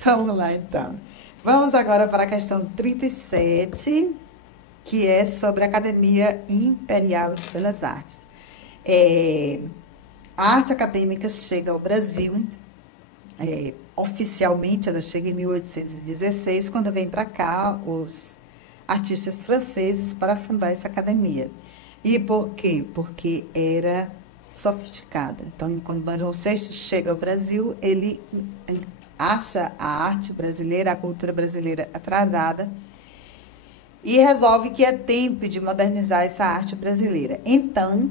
Vamos lá, então. Vamos agora para a questão 37, que é sobre a Academia Imperial de Belas Artes. A arte acadêmica chega ao Brasil, oficialmente ela chega em 1816, quando vem para cá os artistas franceses para fundar essa academia. E por quê? Porque era sofisticada. Então, quando Dom VI chega ao Brasil, ele acha a arte brasileira, a cultura brasileira atrasada e resolve que é tempo de modernizar essa arte brasileira. Então,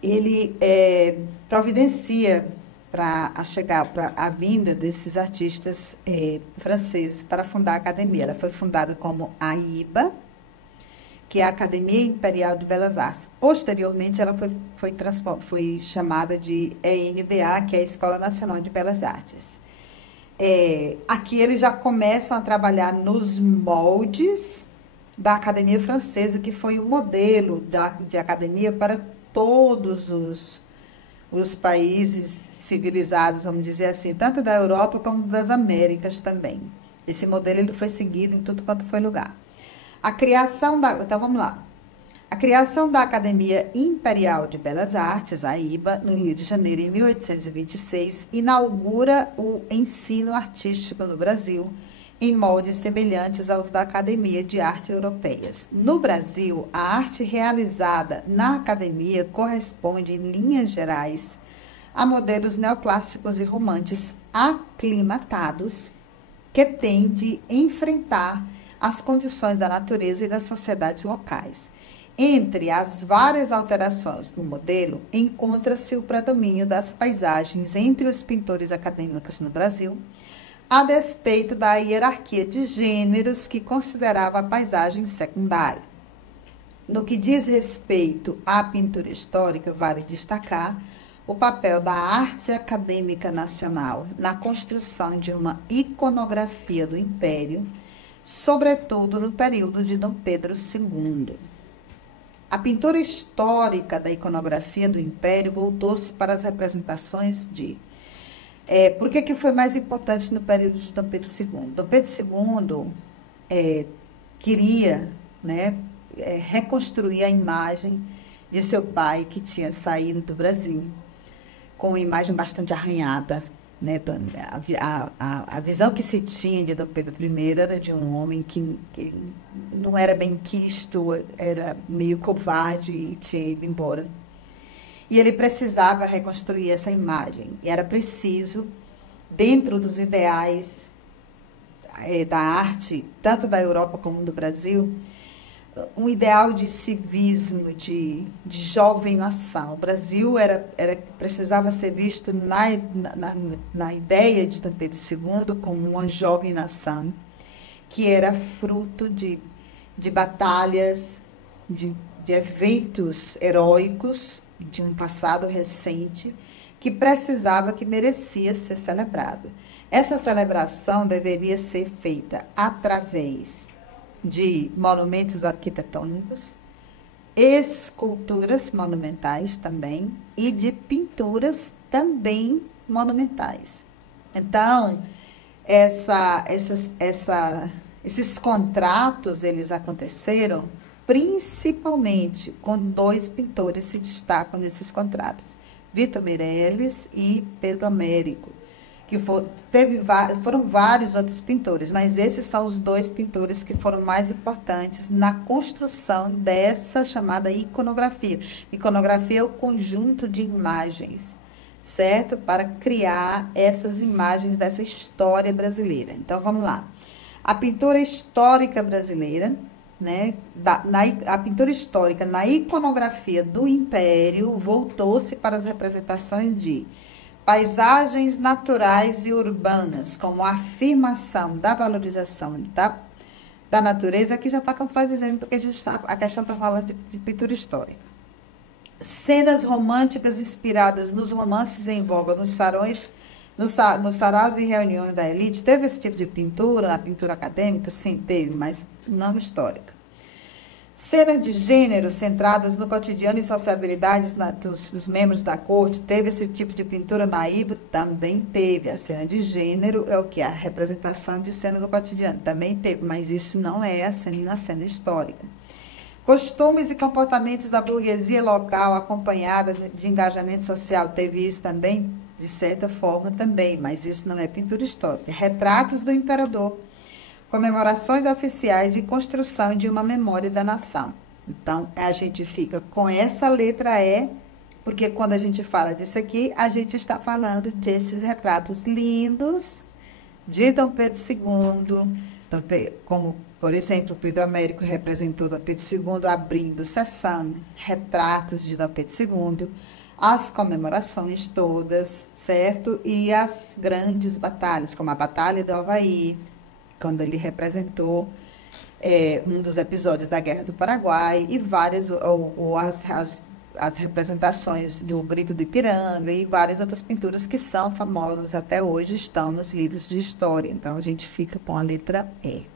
ele providencia para a vinda desses artistas franceses para fundar a academia. Ela foi fundada como AIBA, que é a Academia Imperial de Belas Artes. Posteriormente, ela foi chamada de ENBA, que é a Escola Nacional de Belas Artes. Aqui eles já começam a trabalhar nos moldes da Academia Francesa, que foi o modelo de academia para todos os países civilizados, vamos dizer assim, tanto da Europa como das Américas também. Esse modelo ele foi seguido em tudo quanto foi lugar. Então vamos lá. A criação da Academia Imperial de Belas Artes, a AIBA, no Rio de Janeiro, em 1826, inaugura o ensino artístico no Brasil, em moldes semelhantes aos da Academia de Arte Europeias. No Brasil, a arte realizada na academia corresponde, em linhas gerais, a modelos neoclássicos e românticos aclimatados que têm de enfrentar as condições da natureza e das sociedades locais. Entre as várias alterações no modelo, encontra-se o predomínio das paisagens entre os pintores acadêmicos no Brasil, a despeito da hierarquia de gêneros que considerava a paisagem secundária. No que diz respeito à pintura histórica, vale destacar o papel da arte acadêmica nacional na construção de uma iconografia do Império, sobretudo no período de Dom Pedro II. A pintura histórica da iconografia do Império voltou-se para as representações de... por que foi mais importante no período de Dom Pedro II? Dom Pedro II queria, reconstruir a imagem de seu pai, que tinha saído do Brasil, com uma imagem bastante arranhada. A visão que se tinha de Dom Pedro I era de um homem que não era bem quisto, era meio covarde e tinha ido embora. E ele precisava reconstruir essa imagem. E era preciso, dentro dos ideais da arte, tanto da Europa como do Brasil, um ideal de civismo, de jovem nação. O Brasil precisava ser visto na ideia de Dom Pedro II como uma jovem nação, que era fruto de batalhas, de eventos heróicos, de um passado recente, que merecia ser celebrado. Essa celebração deveria ser feita através de monumentos arquitetônicos, esculturas monumentais também e de pinturas também monumentais. Então, esses contratos, eles aconteceram principalmente com dois pintores se destacam nesses contratos, Vitor Meirelles e Pedro Américo, que foram vários outros pintores, mas esses são os dois pintores que foram mais importantes na construção dessa chamada iconografia. Iconografia é o conjunto de imagens, certo? Para criar essas imagens dessa história brasileira. Então, vamos lá. A pintura histórica brasileira, a pintura histórica na iconografia do Império voltou-se para as representações de paisagens naturais e urbanas, como a afirmação da valorização da natureza. Aqui já está contradizendo, porque a questão está falando de pintura histórica. Cenas românticas inspiradas nos romances em voga, nos saraus e reuniões da elite. Teve esse tipo de pintura na pintura acadêmica? Sim, teve, mas não histórica. Cenas de gênero centradas no cotidiano e sociabilidades dos membros da corte. Teve esse tipo de pintura na Ibo? Também teve. A cena de gênero é o que? A representação de cena do cotidiano. Também teve, mas isso não é a cena histórica. Costumes e comportamentos da burguesia local acompanhada de engajamento social. Teve isso também? De certa forma também, mas isso não é pintura histórica. Retratos do imperador. Comemorações oficiais e construção de uma memória da nação. Então, a gente fica com essa letra E, porque quando a gente fala disso aqui, a gente está falando desses retratos lindos de Dom Pedro II, como, por exemplo, Pedro Américo representou Dom Pedro II abrindo sessão, retratos de Dom Pedro II, as comemorações todas, certo? E as grandes batalhas, como a Batalha do Avaí, quando ele representou um dos episódios da Guerra do Paraguai, e várias, as representações do Grito do Ipiranga e várias outras pinturas que são famosas até hoje, estão nos livros de história. Então, a gente fica com a letra E.